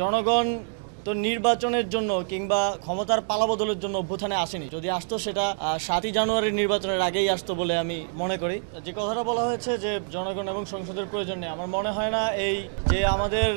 জনগণ তো নির্বাচনের জন্য কিংবা ক্ষমতার পালাবদলের জন্য অভ্যুত্থানে আসেনি। যদি আসতো সেটা 7ই জানুয়ারির নির্বাচনের আগেই আসতো বলে আমি মনে করি। যে কথাটা বলা হয়েছে যে জনগণ এবং সংসদের প্রয়োজন নেই, আমার মনে হয় না। এই যে আমাদের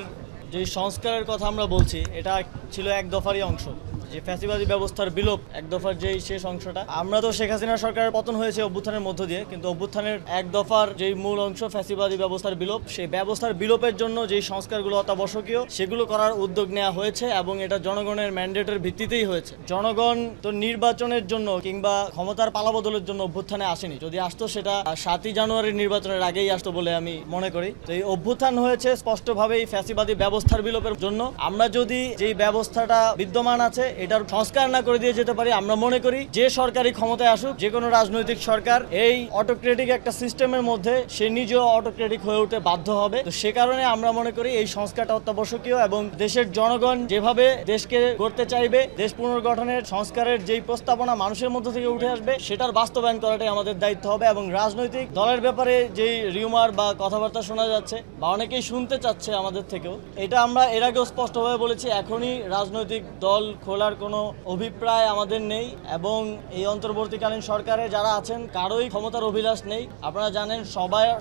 যে সংস্কারের কথা আমরা বলছি, এটা ছিল এক দফারই অংশ। যে ফ্যাসিবাদী ব্যবস্থার বিলোপ এক দফার যেই শেষ অংশটা, আমরা তো শেখ হাসিনা সরকারের পতন হয়েছে অভ্যুত্থানের মধ্য দিয়ে, কিন্তু অভ্যুত্থানের এক দফার যেই মূল অংশ ফ্যাসিবাদী ব্যবস্থার বিলোপ, সেই ব্যবস্থার বিলোপের জন্য যেই সংস্কারগুলো অত্যাবশ্যকীয় সেগুলো করার উদ্যোগ নেওয়া হয়েছে এবং এটা জনগণের ম্যান্ডেটের ভিত্তিতেই হয়েছে। জনগণ তো নির্বাচনের জন্য কিংবা ক্ষমতার পালাবদলের জন্য অভ্যুত্থানে আসেনি। যদি আসতো সেটা 7ই জানুয়ারির নির্বাচনের আগেই আসতো বলে আমি মনে করি। তো এই অভ্যুত্থান হয়েছে স্পষ্টভাবেই ফ্যাসিবাদী ব্যবস্থার বিলোপের জন্য। আমরা যদি যেই ব্যবস্থাটা বিদ্যমান আছে এটার সংস্কার না করে দিয়ে যেতে পারি, আমরা মনে করি যে সরকারি ক্ষমতায় আসুক, যে কোনো রাজনৈতিক সরকার, এই অটোক্রেটিক একটা সিস্টেমের মধ্যে সে নিজেও অটোক্রেটিক হয়ে উঠতে বাধ্য হবে। তো সে কারণে আমরা মনে করি এই সংস্কারটা অত্যাবশ্যকীয় এবং দেশের জনগণ যেভাবে দেশকে গড়তে চাইবে, দেশ পুনর্গঠনের সংস্কারের যেই প্রস্তাবনা মানুষের মধ্য থেকে উঠে আসবে, সেটার বাস্তবায়ন করাটাই আমাদের দায়িত্ব হবে। এবং রাজনৈতিক দলের ব্যাপারে যেই রিউমার বা কথাবার্তা শোনা যাচ্ছে বা অনেকেই শুনতে চাচ্ছে আমাদের থেকেও, এটা আমরা এর আগেও স্পষ্টভাবে বলেছি, এখনই রাজনৈতিক দল খোলার কোনো অভিপ্রায় আমাদের নেই। এবং এই অন্তর্বর্তীকালীন সরকারে যারা আছেন কারোই ক্ষমতার অভিলাষ নেই। আপনারা জানেন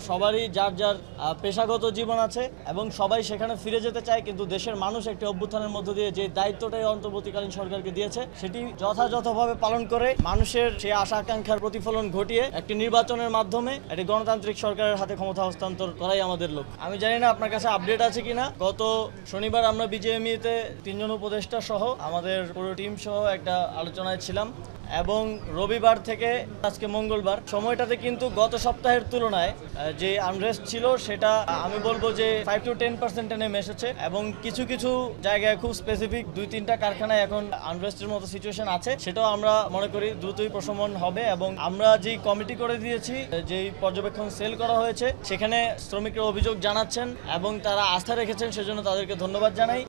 সবারই যার যার পেশাগত জীবন আছে এবং সবাই সেখানে ফিরে যেতে চায়, কিন্তু দেশের মানুষ একটি অভ্যুত্থানের মধ্য দিয়ে যে দায়িত্বটাই অন্তর্বর্তীকালীন সরকারকে দিয়েছে সেটি যথাযথভাবে পালন করে মানুষের সেই আশা আকাঙ্ক্ষার প্রতিফলন ঘটিয়ে একটি নির্বাচনের মাধ্যমে একটি গণতান্ত্রিক সরকারের হাতে ক্ষমতা হস্তান্তর করাই আমাদের লক্ষ্য। আমি জানি না আপনার কাছে আপডেট আছে কিনা, গত শনিবার আমরা বিজেএমইতে 3 জন উপদেষ্টা সহ আমাদের পুরো টিম সহ একটা আলোচনায় ছিলাম এবং রবিবার থেকে আজকে মঙ্গলবার সময়টাতে কিন্তু গত সপ্তাহের তুলনায় যে আনরেস্ট ছিল সেটা আমি বলবো যে 5 to 10% নেমে এসেছে এবং কিছু কিছু জায়গায় খুব স্পেসিফিক 2-3টা কারখানায় এখন আনরেস্টের মতো সিচুয়েশন আছে। সেটাও আমরা মনে করি দ্রুতই প্রশমন হবে এবং আমরা যেই কমিটি করে দিয়েছি, যেই পর্যবেক্ষণ সেল করা হয়েছে, সেখানে শ্রমিকরা অভিযোগ জানাচ্ছেন এবং তারা আস্থা রেখেছেন, সেজন্য তাদেরকে ধন্যবাদ জানাই।